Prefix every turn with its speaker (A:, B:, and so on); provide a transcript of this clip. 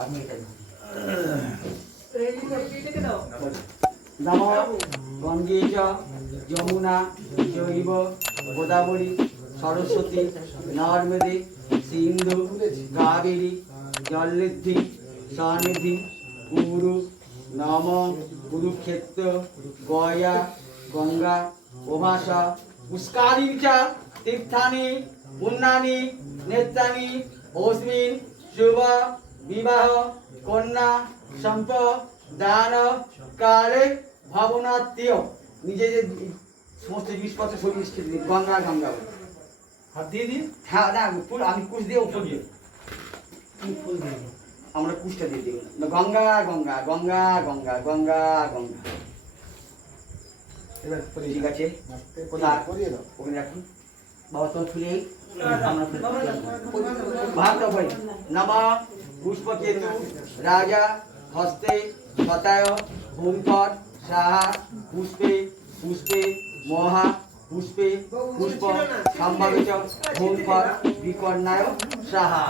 A: আপনি এটা
B: নম গঙ্গে যমুনা জৈব গোদাবরী সরস্বতী নর্মদে সিন্ধু কাবেরী জলনিধি স্বনিধি কুরু নম কুরুক্ষেত্র গয়া গঙ্গা প্রভাসা পুষ্কারী চ তীর্থানি পুণ্যানি নেত্রানি অস্মিন শুভ বিবাহ কন্যা সম্প দান কালে ভাবনাত্মীয় নিজে যে সমস্ত জিনিসপত্র সরিয়ে এসছে গঙ্গা গঙ্গা বলে
A: হাত দিয়ে দিন
B: হ্যাঁ না ফুল আমি কুশ দিয়ে উপর দিয়ে
A: ফুল
B: আমরা কুশটা দিয়ে দিই না, গঙ্গা গঙ্গা গঙ্গা গঙ্গা গঙ্গা গঙ্গা ঠিক আছে ওখানে রাখুন বাবা তোমার ফুলে আমরা ভাত ভাই নমা পুষ্পকেতু রাজা হস্তে শতায় ভূমকর সাহা পুষ্পে পুষ্পে মহা পুষ্পে পুষ্প সম্ভাবিত ভূমকর বিকর্ণায় সাহা।